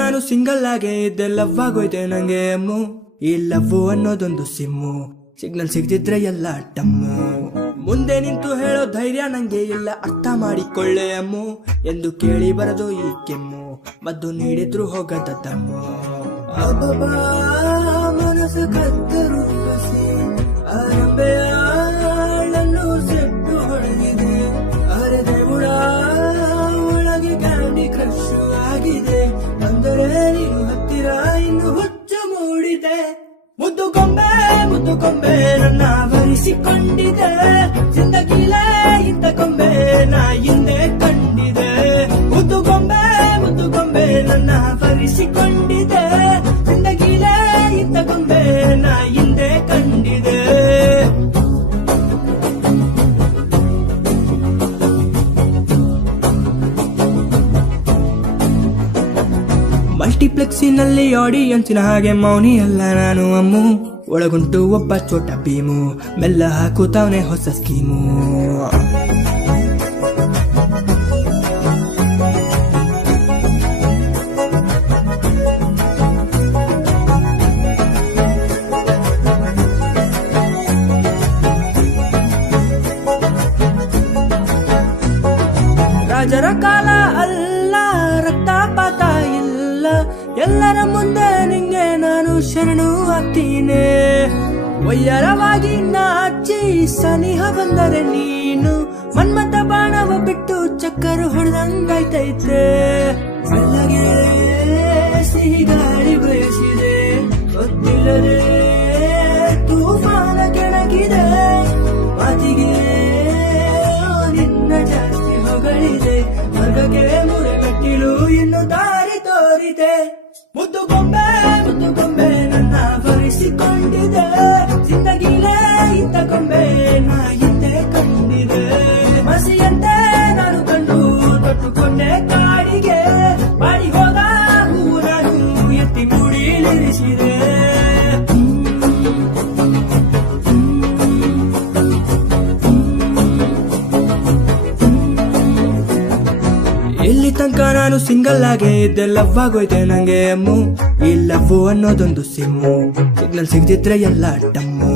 ನಾನು ಸಿಂಗಲ್ ಆಗೇ ಇದ್ದೆ, ಲವ್ ಆಗೋಯ್ತೆ ನಂಗೆ ಅಮ್ಮು. ಈ ಲವ್ ಅನ್ನೋದೊಂದು ಸಿಮ್ಮು, ಸಿಗ್ನಲ್ ಸಿಗ್ದಿದ್ರೆ ಎಲ್ಲ ಟಮ್ಮು. ಮುಂದೆ ನಿಂತು ಹೇಳೋ ಧೈರ್ಯ ನಂಗೆ ಇಲ್ಲ, ಅರ್ಥ ಮಾಡಿಕೊಳ್ಳೆ ಅಮ್ಮು. ಎಂದು ಕೇಳಿ ಬರದು ಈ ಕೆಮ್ಮು, ಮದ್ದು ನೀಡಿದ್ರು ಹೋಗದ ತಮ್ಮು. ಅಬ್ಬಬ್ಬಾ ಮನಸ್ಸು ಕತ್ತರು ಆರಂಭೆಯನ್ನು ಸೆಟ್ಟು ಹೊಡೆದಿದೆ. ಅರೆ ದೇವುಡ ಒಳಗೆ ಕ್ಯಾಂಡಿ ಕ್ರಶ್ ಆಗಿದೆ. ಅಂದರೆ ನೀನು ಹತ್ತಿರ ಇನ್ನು ಹುಚ್ಚು ಮೂಡಿದೆ. ಮುದ್ದು ಕೊಂಬೆ ನನ್ನ ವರಿಸಿಕೊಂಡಿದೆ. ಜಿಂದಗಿಲೇ ಇಂಥ ಕೊಂಬೆ ನಾ ಹಿಂದೆ ಕಂಡಿದೆ. ಮುದ್ದು ಕೊಂಬೆ ನನ್ನ ವರಿಸಿಕೊಂಡಿದೆ. ಜಿಂದಗಿಲೇ ಇಂಥ ಕೊಂಬೆ ನಾ ಹಿಂದೆ ಕಂಡಿದೆ. ಮಲ್ಟಿಪ್ಲೆಕ್ಸಿನಲ್ಲಿ ಆಡಿಯನ್ಸಿನ ಹಾಗೆ ಮೌನಿ ಅಲ್ಲ ನಾನು ಅಮ್ಮು. ಒಳಗುಂಟು ಒಬ್ಬ ಚೋಟ ಭೀಮು, ಮೆಲ್ಲ ಹಾಕುತ್ತಾವನೆ ಹೊಸ ಸ್ಕೀಮು. ರಾಜರ ಕಾಲ ಅಲ್ಲ, ರಕ್ತಪಾತ ಇಲ್ಲ. ಎಲ್ಲರ ಮುಂದೆ ನಿಂಗೆ ನಾನು ಶರಣು ಆಗ್ತೀನಿ. ವಯ್ಯಾರವಾಗಿ ನಾಚಿ ಸನಿಹ ಬಂದರೆ ನೀನು ಮನ್ಮತ ಬಾಣವ ಬಿಟ್ಟು ಚಕ್ಕರು ಹೊಡೆದಂಗಾಯ್ತೈತೆ. ಬೆಳ್ಳಗೆ ಸಿಹಿ ಗಾಳಿ ಬಯಸಿದೆ, ಗೊತ್ತಿಲ್ಲದೆ ತೂಫಾನ ಕೆಣಕಿದೆ. ಮಾತಿಗೆ ನಿನ್ನ ಜಾಸ್ತಿ ಹೊಗಳಿದೆ, ಮಗಗೆ ಮುರೆ ಕಟ್ಟಿಲು ಇನ್ನು ದಾರಿ ತೋರಿದೆ. ಮುದ್ದು ಕೊಂಬೆ ನನ್ನ ವರಿಸಿಕೊಂಡಿದೆ. ಜಿಂದಗಿಲೇ ಇಂಥ ಕೊಂಬೆ ನಾ ಹಿಂದೆ ಕಂಡಿದೆ. ಮಸಿಯಂತೆ ನಾನು ಕಣ್ಣು ತೊಟ್ಟುಕೊಂಡೆ ಕಾಡಿಗೆ. ಬಾಡಿ ಹೋದ ಹೂ ನಾನು ಎತ್ತಿ ಮೂಡಿಲಿರಿಸಿದೆ. ಇಲ್ಲಿ ತನಕ ನಾನು ಸಿಂಗಲ್ ಆಗೇ ಇದ್ದೆ, ಲವ್ ಆಗೋಯ್ತೆ ನಂಗೆ ಅಮ್ಮು. ಈ ಲವ್ ಅನ್ನೋದೊಂದು ಸಿಮ್ಮು, ಸಿಗ್ನಲ್ ಸಿಗ್ದಿದ್ರೆ ಎಲ್ಲ ಟಮ್ಮು.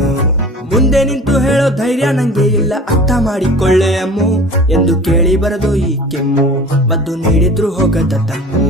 ಮುಂದೆ ನಿಂತು ಹೇಳೋ ಧೈರ್ಯ ನಂಗೆ ಇಲ್ಲ, ಅರ್ಥ ಮಾಡಿಕೊಳ್ಳೆ ಅಮ್ಮು. ಎಂದು ಕೇಳಿ ಬರದು ಈ ಕೆಮ್ಮು, ಮದ್ದು ನೀಡಿದ್ರು ಹೋಗದ ತಮ್ಮು.